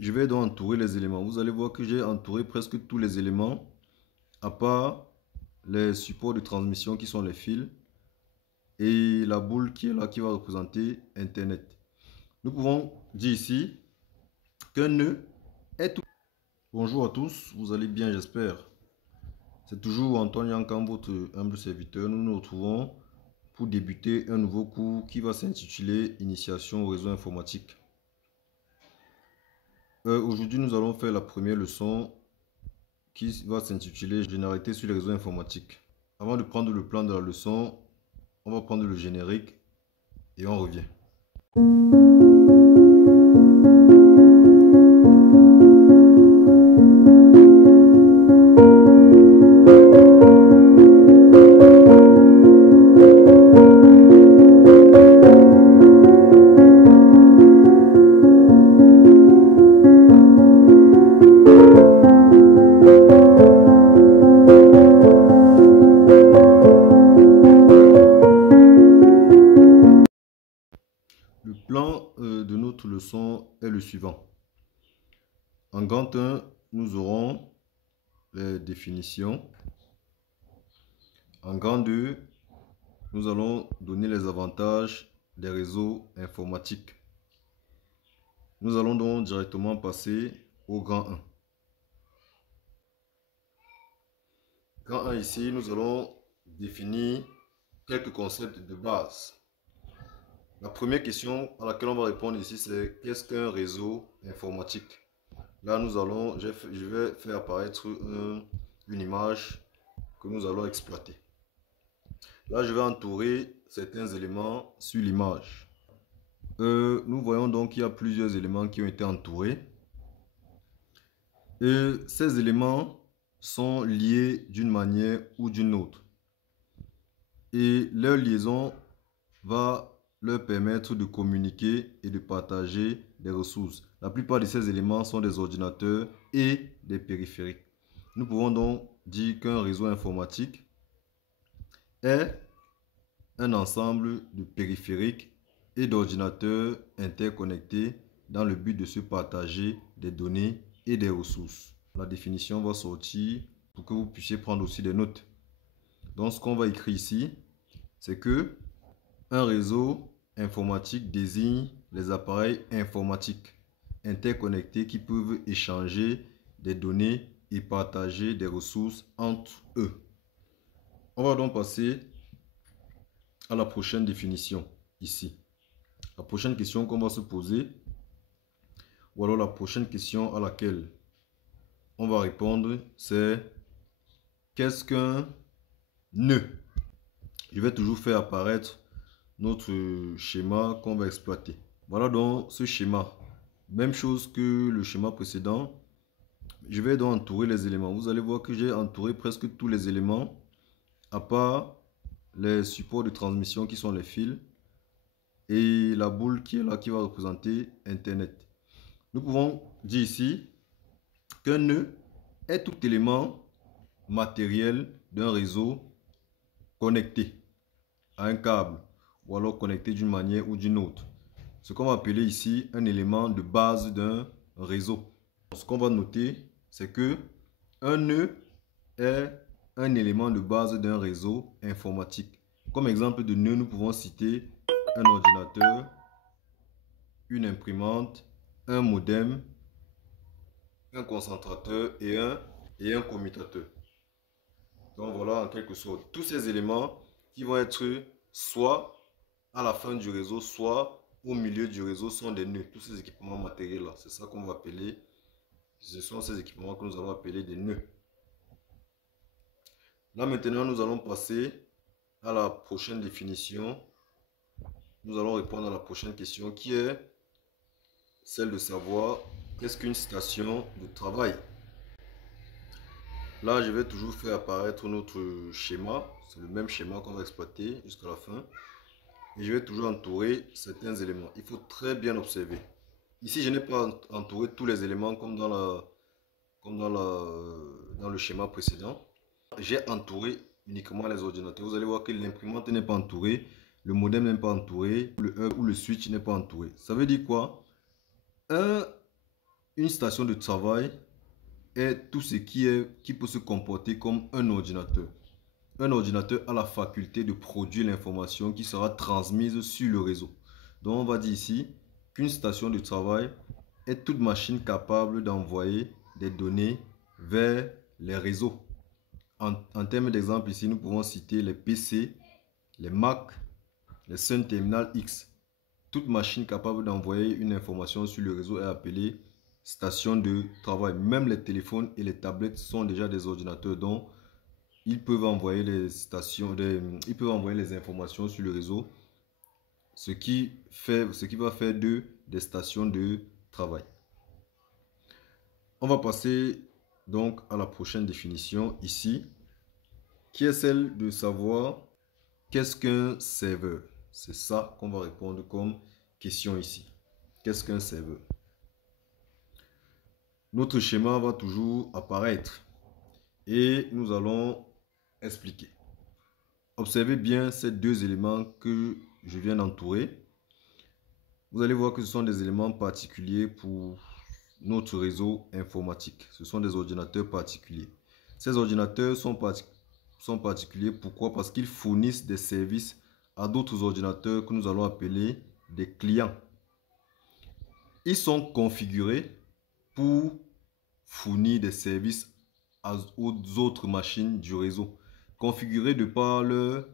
je vais donc entourer les éléments. Vous allez voir que j'ai entouré presque tous les éléments, à part les supports de transmission qui sont les fils et la boule qui est là, qui va représenter Internet. Nous pouvons dire ici qu'un nœud est tout. Bonjour à tous, vous allez bien, j'espère. C'est toujours Antoine Yankan, votre humble serviteur. Nous nous retrouvons pour débuter un nouveau cours qui va s'intituler Initiation au réseau informatique. Aujourd'hui, nous allons faire la première leçon qui va s'intituler Généralité sur les réseaux informatiques. Avant de prendre le plan de la leçon, on va prendre le générique et on revient. Le plan de notre leçon est le suivant. En grand 1, nous aurons les définitions. En grand 2, nous allons donner les avantages des réseaux informatiques. Nous allons donc directement passer au grand 1. Grand 1 ici, nous allons définir quelques concepts de base. La première question à laquelle on va répondre ici, c'est qu'est-ce qu'un réseau informatique? Là, je vais faire apparaître une image que nous allons exploiter. Là, je vais entourer certains éléments sur l'image. Nous voyons donc qu'il y a plusieurs éléments qui ont été entourés. Et ces éléments sont liés d'une manière ou d'une autre. Et leur liaison va leur permettre de communiquer et de partager des ressources. La plupart de ces éléments sont des ordinateurs et des périphériques. Nous pouvons donc dire qu'un réseau informatique est un ensemble de périphériques et d'ordinateurs interconnectés dans le but de se partager des données et des ressources. La définition va sortir pour que vous puissiez prendre aussi des notes. Donc ce qu'on va écrire ici, c'est que un réseau informatique désigne les appareils informatiques interconnectés qui peuvent échanger des données et partager des ressources entre eux. On va donc passer à la prochaine définition ici. La prochaine question qu'on va se poser, ou alors la prochaine question à laquelle on va répondre, c'est qu'est-ce qu'un nœud? Je vais toujours faire apparaître notre schéma qu'on va exploiter. Voilà donc ce schéma. Même chose que le schéma précédent. Je vais donc entourer les éléments. Vous allez voir que j'ai entouré presque tous les éléments, à part les supports de transmission qui sont les fils et la boule qui est là, qui va représenter Internet. Nous pouvons dire ici qu'un nœud est tout élément matériel d'un réseau connecté à un câble ou alors connecté d'une manière ou d'une autre. Ce qu'on va appeler ici un élément de base d'un réseau. Ce qu'on va noter, c'est que un nœud est un élément de base d'un réseau informatique. Comme exemple de nœud, nous pouvons citer un ordinateur, une imprimante, un modem, un concentrateur et un commutateur. Donc voilà en quelque sorte tous ces éléments qui vont être soit à la fin du réseau, soit au milieu du réseau sont des nœuds. Tous ces équipements matériels là, c'est ça qu'on va appeler, ce sont ces équipements que nous allons appeler des nœuds. Là maintenant nous allons passer à la prochaine définition. Nous allons répondre à la prochaine question qui est celle de savoir qu'est-ce qu'une station de travail. Là, je vais toujours faire apparaître notre schéma. C'est le même schéma qu'on va exploiter jusqu'à la fin. Et je vais toujours entourer certains éléments. Il faut très bien observer. Ici, je n'ai pas entouré tous les éléments comme dans le schéma précédent. J'ai entouré uniquement les ordinateurs. Vous allez voir que l'imprimante n'est pas entourée, le modem n'est pas entouré, le hub ou le switch n'est pas entouré. Ça veut dire quoi? une station de travail est tout ce qui peut se comporter comme un ordinateur. Un ordinateur a la faculté de produire l'information qui sera transmise sur le réseau. Donc on va dire ici qu'une station de travail est toute machine capable d'envoyer des données vers les réseaux. En termes d'exemple ici, nous pouvons citer les PC, les Mac, les Sun Terminal X. Toute machine capable d'envoyer une information sur le réseau est appelée station de travail. Même les téléphones et les tablettes sont déjà des ordinateurs dont ils peuvent envoyer ils peuvent envoyer les informations sur le réseau, ce qui va faire d'eux des stations de travail. On va passer donc à la prochaine définition ici, qui est celle de savoir qu'est-ce qu'un serveur. C'est ça qu'on va répondre comme question ici. Qu'est-ce qu'un serveur? Notre schéma va toujours apparaître et nous allons expliquer. Observez bien ces deux éléments que je viens d'entourer. Vous allez voir que ce sont des éléments particuliers pour notre réseau informatique. Ce sont des ordinateurs particuliers. Ces ordinateurs sont particuliers. Pourquoi? Parce qu'ils fournissent des services à d'autres ordinateurs que nous allons appeler des clients. Ils sont configurés pour fournir des services aux autres machines du réseau, configurés de par leur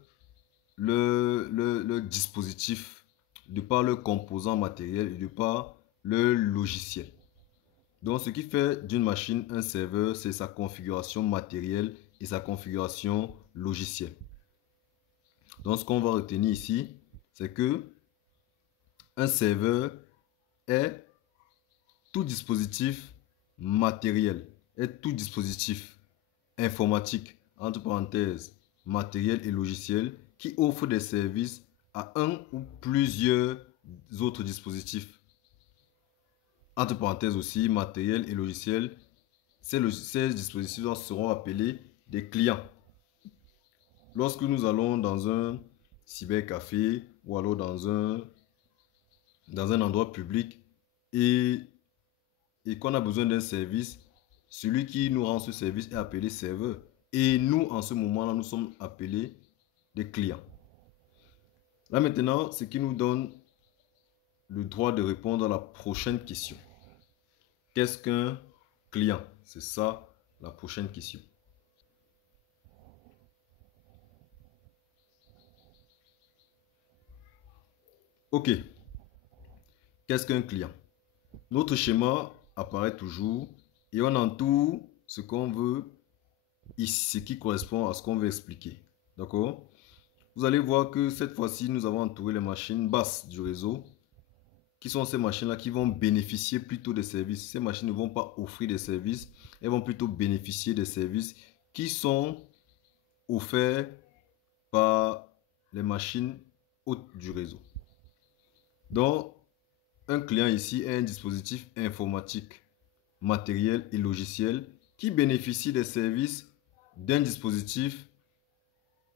dispositif, de par leur composant matériel et de par leur logiciel. Donc, ce qui fait d'une machine un serveur, c'est sa configuration matérielle et sa configuration logicielle. Donc, ce qu'on va retenir ici, c'est que un serveur est tout dispositif matériel, est tout dispositif informatique, entre parenthèses, matériel et logiciel, qui offre des services à un ou plusieurs autres dispositifs. Entre parenthèses aussi, matériel et logiciel, ces dispositifs seront appelés des clients. Lorsque nous allons dans un cybercafé ou alors dans un endroit public et qu'on a besoin d'un service, celui qui nous rend ce service est appelé serveur. Et nous, en ce moment-là, nous sommes appelés des clients. Là maintenant, ce qui nous donne le droit de répondre à la prochaine question. Qu'est-ce qu'un client? C'est ça la prochaine question. Ok. Qu'est-ce qu'un client? Notre schéma apparaît toujours et on entoure ce qu'on veut ici, ce qui correspond à ce qu'on veut expliquer. D'accord? Vous allez voir que cette fois-ci, nous avons entouré les machines basses du réseau, qui sont ces machines-là qui vont bénéficier plutôt des services. Ces machines ne vont pas offrir des services, elles vont plutôt bénéficier des services qui sont offerts par les machines hautes du réseau. Donc, un client ici est un dispositif informatique, matériel et logiciel qui bénéficie des services d'un dispositif,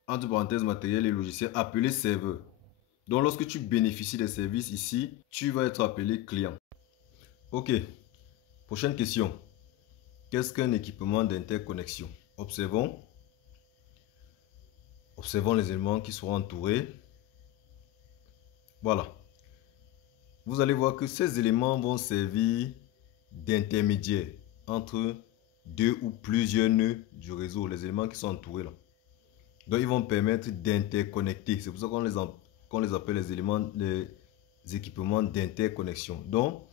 entre parenthèses, matériel et logiciel, appelé serveur. Donc, lorsque tu bénéficies des services ici, tu vas être appelé client. Ok. Prochaine question. Qu'est-ce qu'un équipement d'interconnexion? Observons les éléments qui seront entourés. Voilà. Vous allez voir que ces éléments vont servir d'intermédiaire entre deux ou plusieurs nœuds du réseau, les éléments qui sont entourés là. Donc, ils vont permettre d'interconnecter. C'est pour ça qu'on les appelle les équipements d'interconnexion. Donc,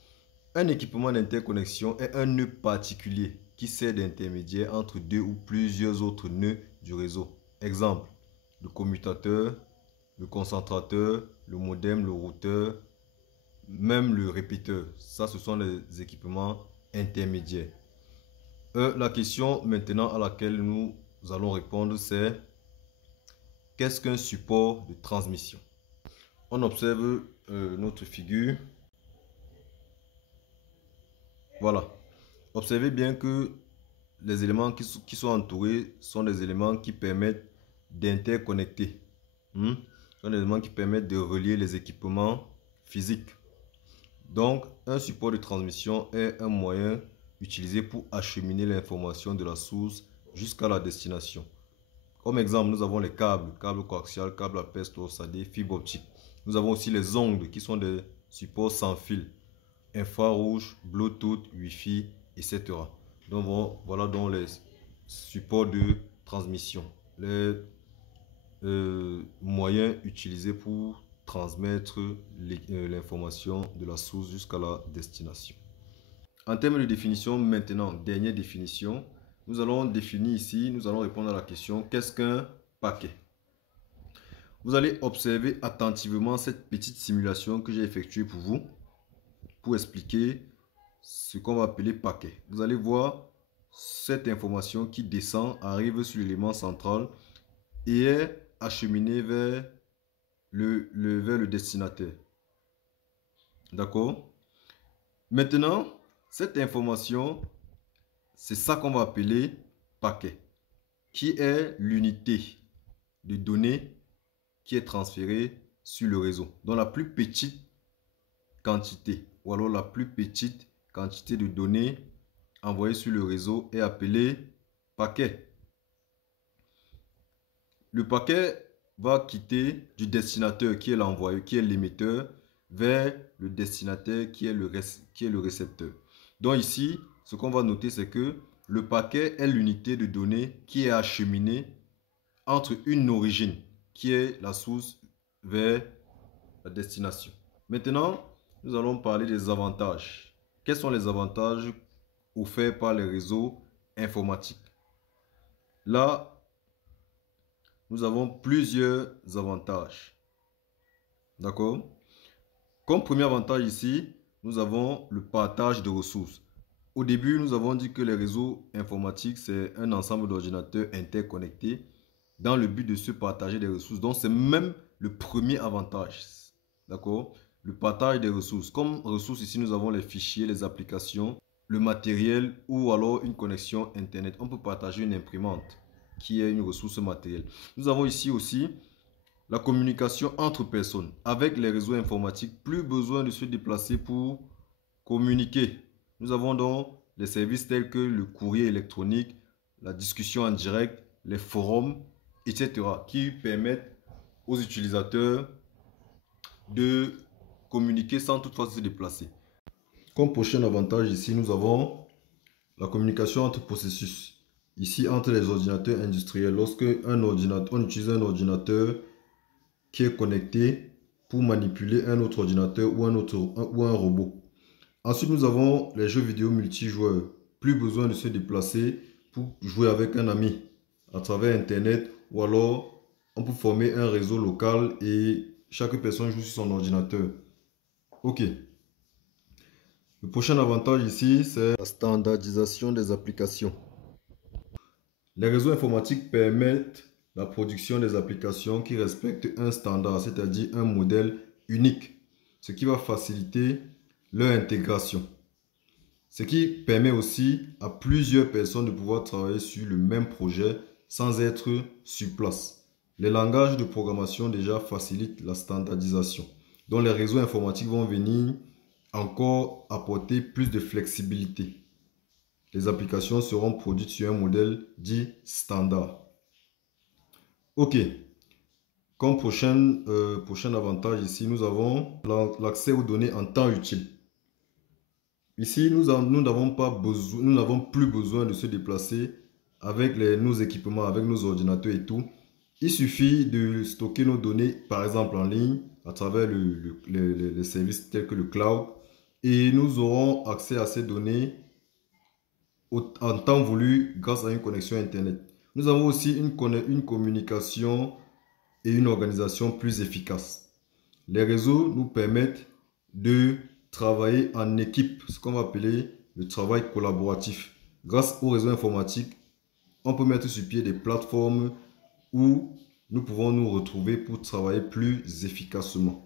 un équipement d'interconnexion est un nœud particulier qui sert d'intermédiaire entre deux ou plusieurs autres nœuds du réseau. Exemple, le commutateur, le concentrateur, le modem, le routeur, même le répéteur. Ça, ce sont les équipements intermédiaires. La question maintenant à laquelle nous allons répondre, c'est qu'est-ce qu'un support de transmission? On observe notre figure. Voilà. Observez bien que les éléments qui sont entourés sont des éléments qui permettent d'interconnecter. Ce sont des éléments qui permettent de relier les équipements physiques. Donc, un support de transmission est un moyen utilisé pour acheminer l'information de la source jusqu'à la destination. Comme exemple, nous avons les câbles, câble coaxial, câble à peste torsadé, fibre optique. Nous avons aussi les ondes qui sont des supports sans fil, infrarouge, Bluetooth, Wi-Fi, etc. Donc voilà donc les supports de transmission, les moyens utilisés pour transmettre l'information de la source jusqu'à la destination. En termes de définition, maintenant, dernière définition, nous allons définir ici, nous allons répondre à la question, qu'est-ce qu'un paquet? Vous allez observer attentivement cette petite simulation que j'ai effectuée pour vous, pour expliquer ce qu'on va appeler paquet. Vous allez voir cette information qui descend, arrive sur l'élément central et est acheminée vers le destinataire. D'accord? Maintenant, cette information, c'est ça qu'on va appeler paquet, qui est l'unité de données qui est transférée sur le réseau. Donc la plus petite quantité, ou alors la plus petite quantité de données envoyées sur le réseau est appelée paquet. Le paquet va quitter du destinataire qui est l'envoyeur, qui est l'émetteur, vers le destinataire qui est le récepteur. Donc ici, ce qu'on va noter, c'est que le paquet est l'unité de données qui est acheminée entre une origine, qui est la source, vers la destination. Maintenant, nous allons parler des avantages. Quels sont les avantages offerts par les réseaux informatiques? Là, nous avons plusieurs avantages. D'accord? Comme premier avantage ici, nous avons le partage de ressources. Au début, nous avons dit que les réseaux informatiques, c'est un ensemble d'ordinateurs interconnectés dans le but de se partager des ressources. Donc, c'est même le premier avantage. D'accord? Le partage des ressources. Comme ressources, ici, nous avons les fichiers, les applications, le matériel ou alors une connexion Internet. On peut partager une imprimante qui est une ressource matérielle. Nous avons ici aussi la communication entre personnes. Avec les réseaux informatiques, plus besoin de se déplacer pour communiquer. Nous avons donc les services tels que le courrier électronique, la discussion en direct, les forums, etc. qui permettent aux utilisateurs de communiquer sans toutefois se déplacer. Comme prochain avantage ici, nous avons la communication entre processus. Ici, entre les ordinateurs industriels, lorsque on utilise un ordinateur qui est connecté pour manipuler un autre ordinateur ou un robot. Ensuite, nous avons les jeux vidéo multijoueurs. Plus besoin de se déplacer pour jouer avec un ami à travers Internet ou alors on peut former un réseau local et chaque personne joue sur son ordinateur. Ok. Le prochain avantage ici, c'est la standardisation des applications. Les réseaux informatiques permettent la production des applications qui respectent un standard, c'est-à-dire un modèle unique, ce qui va faciliter leur intégration. Ce qui permet aussi à plusieurs personnes de pouvoir travailler sur le même projet sans être sur place. Les langages de programmation déjà facilitent la standardisation. Donc les réseaux informatiques vont venir encore apporter plus de flexibilité. Les applications seront produites sur un modèle dit standard. Ok. Comme prochain avantage ici, nous avons l'accès aux données en temps utile. Ici, nous n'avons plus besoin de se déplacer avec nos équipements, avec nos ordinateurs et tout. Il suffit de stocker nos données, par exemple en ligne, à travers les services tels que le cloud. Et nous aurons accès à ces données en temps voulu grâce à une connexion Internet. Nous avons aussi une communication et une organisation plus efficace. Les réseaux nous permettent de travailler en équipe, ce qu'on va appeler le travail collaboratif. Grâce aux réseaux informatiques, on peut mettre sur pied des plateformes où nous pouvons nous retrouver pour travailler plus efficacement.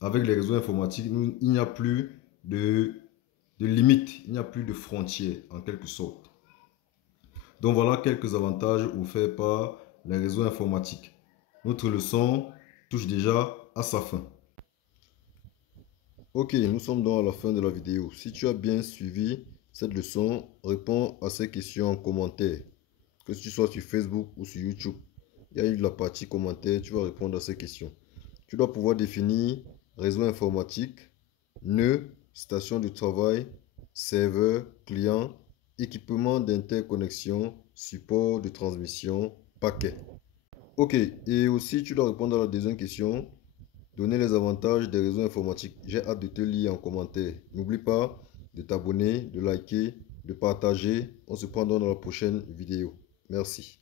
Avec les réseaux informatiques, il n'y a plus de limites, il n'y a plus de frontières en quelque sorte. Donc voilà quelques avantages offerts par les réseaux informatiques. Notre leçon touche déjà à sa fin. Ok, nous sommes donc à la fin de la vidéo. Si tu as bien suivi cette leçon, réponds à ces questions en commentaire. Que tu sois sur Facebook ou sur YouTube, il y a eu la partie commentaire, tu vas répondre à ces questions. Tu dois pouvoir définir réseau informatique, nœud, station de travail, serveur, client, équipement d'interconnexion, support de transmission, paquet. Ok, et aussi tu dois répondre à la deuxième question. Donner les avantages des réseaux informatiques. J'ai hâte de te lire en commentaire. N'oublie pas de t'abonner, de liker, de partager. On se prend dans la prochaine vidéo. Merci.